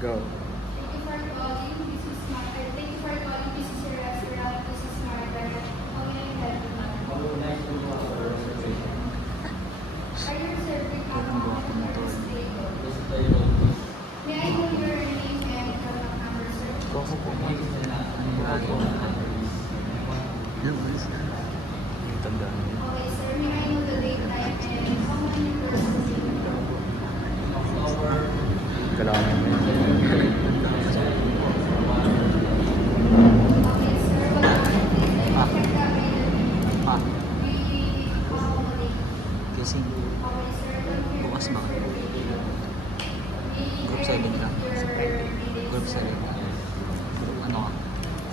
Go. Thank you for calling. This is Smart. Thank you for calling. This is your restaurant. This is Smart. How may I help you, ma'am? Are you serving alcohol or steak? May I know your name and contact number, sir? Ako po. Yung alis na. Yung tandaan mo. Okay, sir. May I know the date, time, and how many persons you Kailangan mo yun. Okay, sir. Wala ka. Check the availability. Pa, We accommodate. kasi Okay, sir. bukas ba? Group 7 lang. Group 7. Ano ka?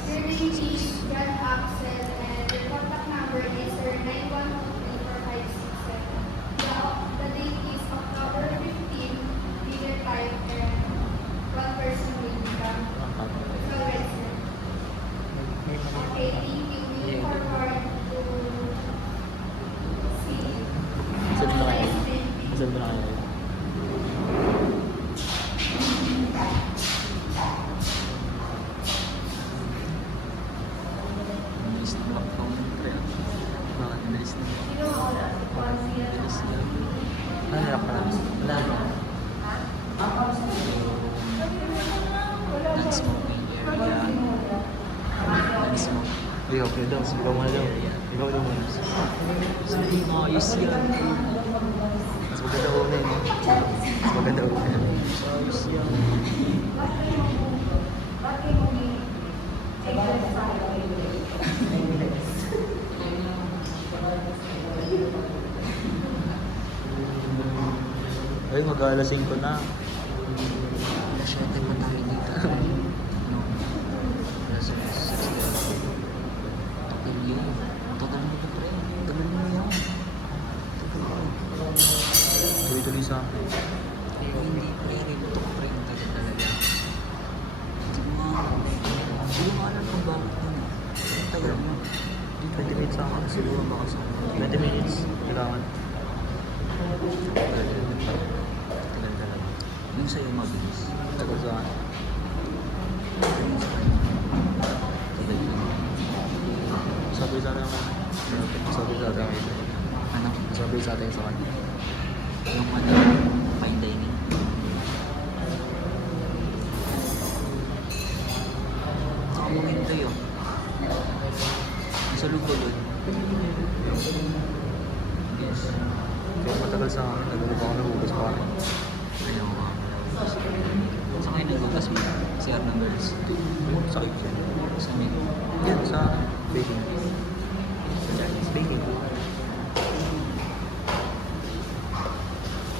Your name is John Axel and your contact number is 912345667. The date is October 15, dinner time, and one person will be come. Ikaw, right, sir? Okay, thank you. We look forward to see you. Saan na kayo? Have a nice day. Saan na kayo? Bilis na lockdown. Kaya, bakit bilis na? You know, Bilis na. Ano na ka? Wala na. Non-smoking area. Non-smoking Hindi, okay daw. Ikaw muna daw. Ikaw daw muna. Sabi mo, ayos yan. Mas maganda una yun. Mas maganda una. Ayos yan. Ay, mag-alasing ko na. Masyado pa tayo dito. No. Nasa 60. Tagal yun. Tagal mo pa pre. Tagal mo yan. Tagal mo. Tuloy-tuloy sa akin. Hindi pre. Ito ko pre. Tagal talaga. Hindi mo alam kung bakit yun. Ang tagal mo. 20 minutes sa akin. Siguro baka sa 20 minutes. Kailangan. tagal talaga. Yung sa'yo mabilis. Tagal sa akin. Yung sa kanya. Tagal yun. Sabi sa atin. Sabi sa atin. Ano? Sabi sa atin sa kanya. Yung ano? Fine dining. Nakamuhin kayo. Sa lugo doon. Yes. Kaya matagal sa akin. Tagal pa ako nahugas pa rin. Ayaw ko. Sa kayo nagbukas mo? CR ng girls. Sakit siya. Sa may. Yan, sa baking. Sa Chinese baking.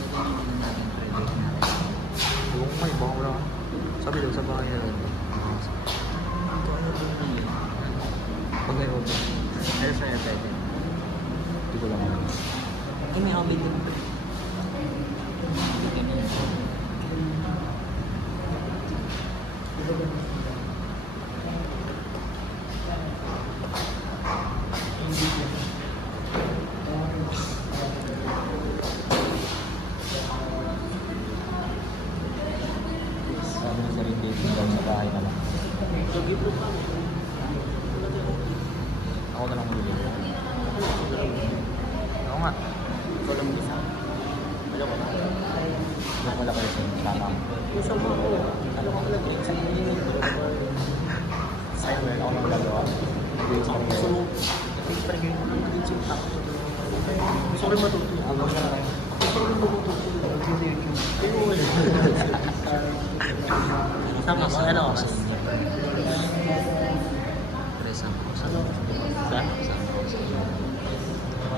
Pwede naman natin private na. Huwag may, baka wala. Sabi daw sa bahay na rin. Ito ano doon na yun? Pag may open. Air fryer pwede. Hindi ko lang alam. Eh, may oven din ba? Ganyan. Sabi na sa rin dating daw sa bahay na lang. Ako na lang muli. Oo nga. Ikaw lang muli. Ayaw ko na. Ayaw wala kayo sa sama. Sama ko. Alam ko pala drinks ang init. Sa'yo meron ako nang gagawa. Drinks pa rin So, ngayon. drinks pa rin kayo. Drinks yung tapo. Gusto ko rin matuto. Agaw na lang. Gusto ko rin matuto. Pero wala. Sama ko. Ano ako sa inyo? Pre, sama ko sa Sa? Sama ko sa inyo.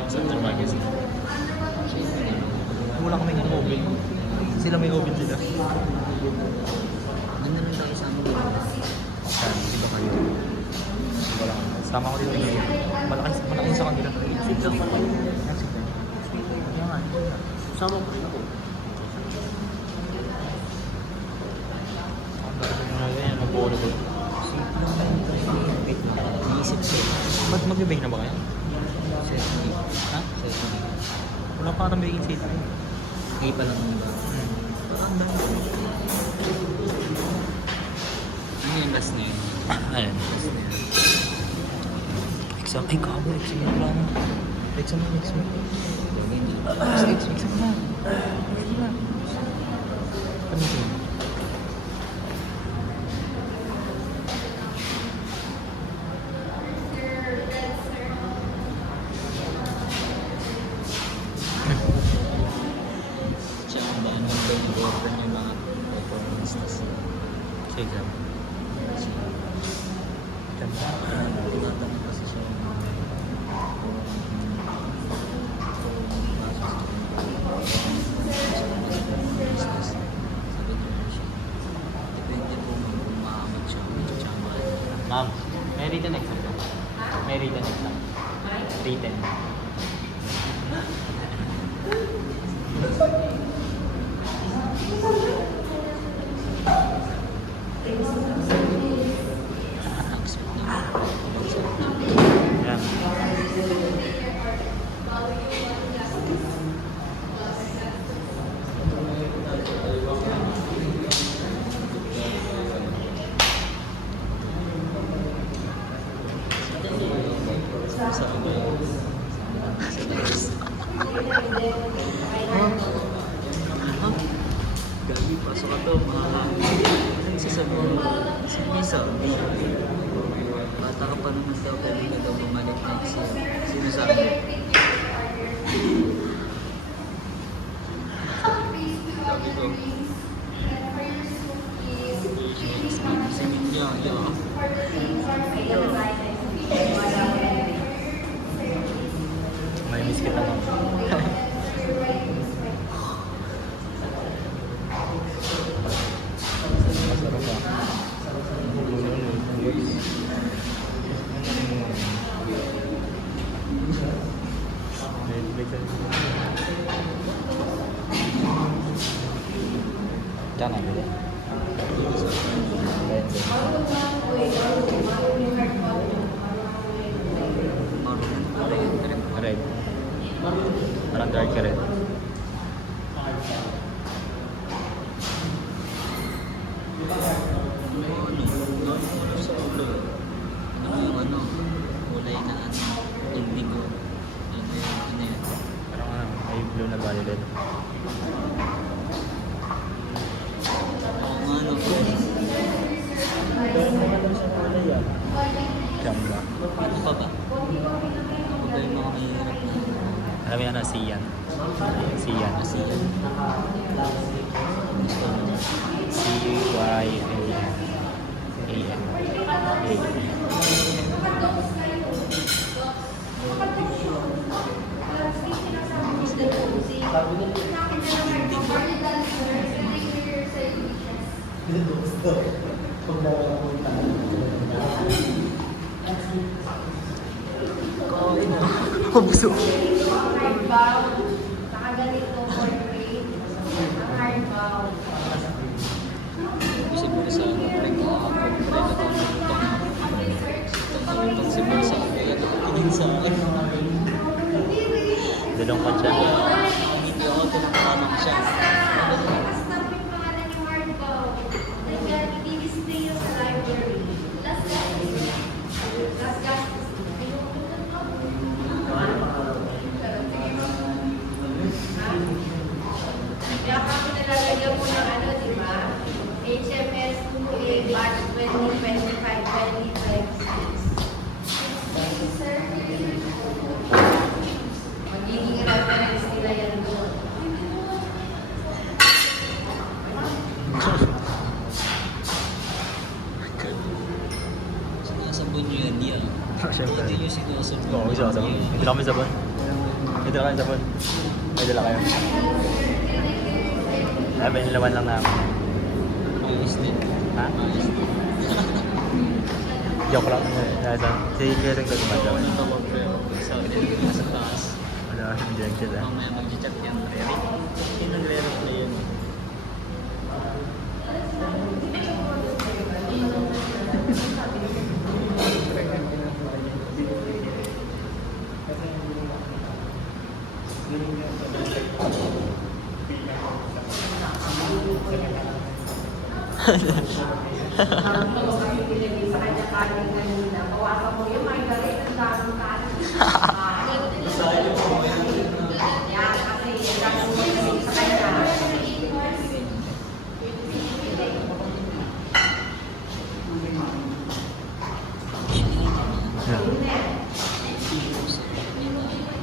Sa Magazine. Siyempre, Wala kaming oven. Sila may oven sila. ano lang tayo sa amin dito? Saan? Iba kayo. Wala. Sama ko dito ngayon. Malaki sa kanila. Sit down pa tayo. Kaya nga. Sama ko rin ako. Ang dami na ganyan. Mag-volleyball. Sit lang tayo. Wait lang. Iisip ko. Mag-bake na ba kayo? Sesame. Ha? Sesame. Wala pa katang baking sheet. Ngayon pa lang ba? Hmm. Parang dami. Ayan. Exam. Ay, kabo. Exam na pala na. Exam na, exam na. Exam na. Exam na. Ano ito? Siya ang daan ng pag-offer niya mga performance test. Sa exam. Tinatanong kasi siya yung business. Sabi niya siya, depende po kung makamit siya, medyo tsamba. Ma'am, may written exam ka? May written exam. Written. Accept na. Ayan. Sa ano? Sa labas. Gabi, pasok ka to, makakakit. Ano sasabihin mo? Sino sabi? Bata ka pa naman daw, pero hindi daw bumalik next year. Sino sabi? Sabi ko, si Minja, May miss kita ma'am. Masarap ba? Diyan na, bili. Red. Parang dark red. Kulay na indigo. Parang ano, may blue na violet. Jamba. Ano pa ba? Ano ba yung mga mahirap na? Alam mo yan, ano, Sian. Sian. Kasi gusto mo na. C-Y-A-N. A-N. Kawin na. Pabusok. Hardbound. Nakaganito for grade. Ang hardbound. Siguro sa ano, pre-ka ko ng utang. Itong siguro sa akin. Tingin sa akin. Dalong ka siya. Hindi ako tinatanong siya. Basta may pangalan yung hardbound. I-display yun sa library. Last gastos. Last gastos. Kaya kami nalalagyan mo ng ano, di ba? HMS 2A March 2025, 2026. Magiging reference nila yan doon. Sinasabon niyo yan, yeah. Siyempre. Hindi niyo sinasabon. Oo, isa sa Hindi na kami sabon. Hindi na kami sabon. May dala kayo. Ay, may nilawan lang namin. Ayos din. Ha? Ayos din. Joke lang. Si Kering ko naman daw. Ano tawag pero sa nasa taas. Wala, hindi lang sila. Mamaya mag-chat yan. Yung nagre-reply yun.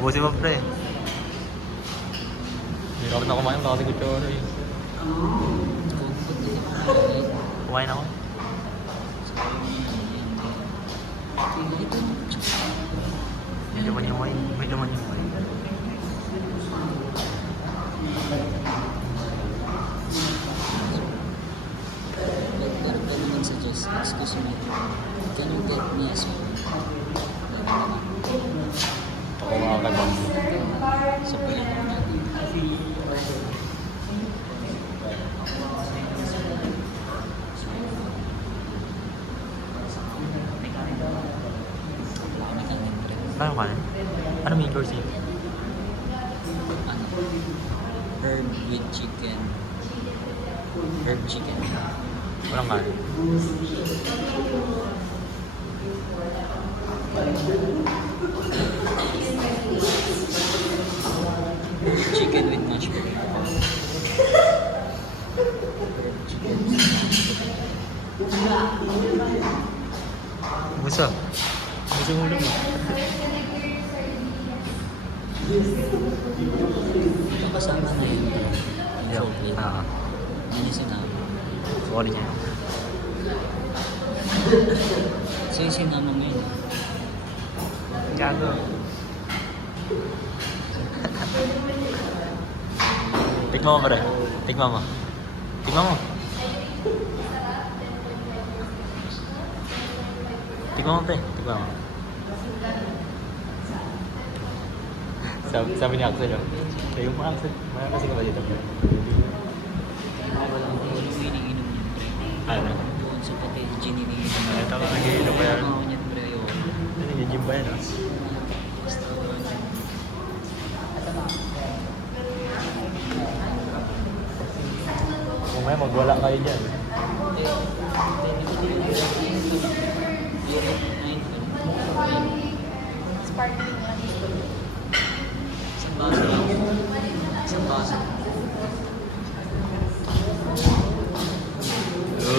Buti mo, pre. Hindi ako na kumain, baka kutsara eh. Kumain ako. May laman yung wine. May laman yung wine. Pero mag-suggest, excuse me, can you get me a spoon? Ako mga kagam. Sa pilihan natin. Wala kami kanin, pre. Ano ka na? Ano may course yun? Ano? Herb with chicken. Herb chicken. Walang kanin. Chicken with mashed potato. Herb chicken. Musa. Musa mo ulo mo. Ito kasama na yun. Yeah. Ano sinama? Sorry niya. So yung sinama mo yun. Gago. Tikman mo, pre. Tikman mo. Tikman mo. Tikman mo, pre. Tikman mo. Sabi ni Axel, oh. Sabi mo, Axel. Mayroon kasi ka ba dito, pre? Wala ko yung iniinom niyan, pre. Ano? Doon sa pati ginininom. Ito ka nag-iilo pa yan. Ako niyan, pre. Yun. Ano, nag-gym ba yan, ah? Basta doon. Kung may magwala kayo dyan. Sparkling lang. Isang baso lang. Isang baso.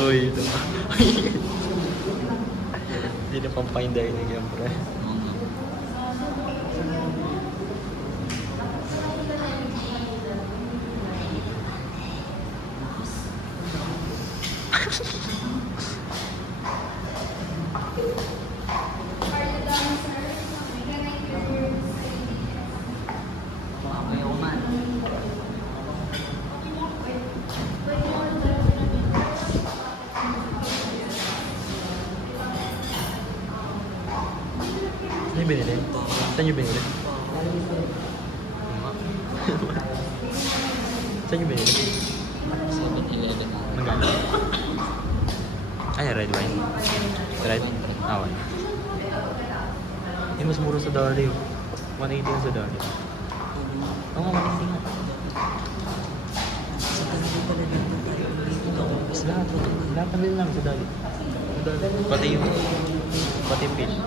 Uy, ito na. Hindi na pang fine dining yan, pre. Oo nga. Are you done, sir? Can I hear your Baka kayo man. Saan yung binili? Saan yung binili? Saan yung binili? 7-Eleven na. Magkano? Ay, red wine. Red? Ah, wine. Yung mas mura sa Dali. 180 yung sa Dali. Oo, 180 nga. Sa talaga talaga na tayo dito daw. Lahat na lang sa Dali. Pati yung fish.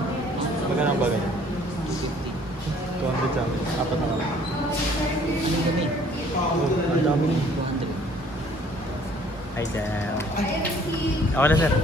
Magkano ang bagay? 250. 200 sa amin. Apat na lang. Ano kami? Oh, ang dami. 200. Hi, Sam. I received Ako na, sir.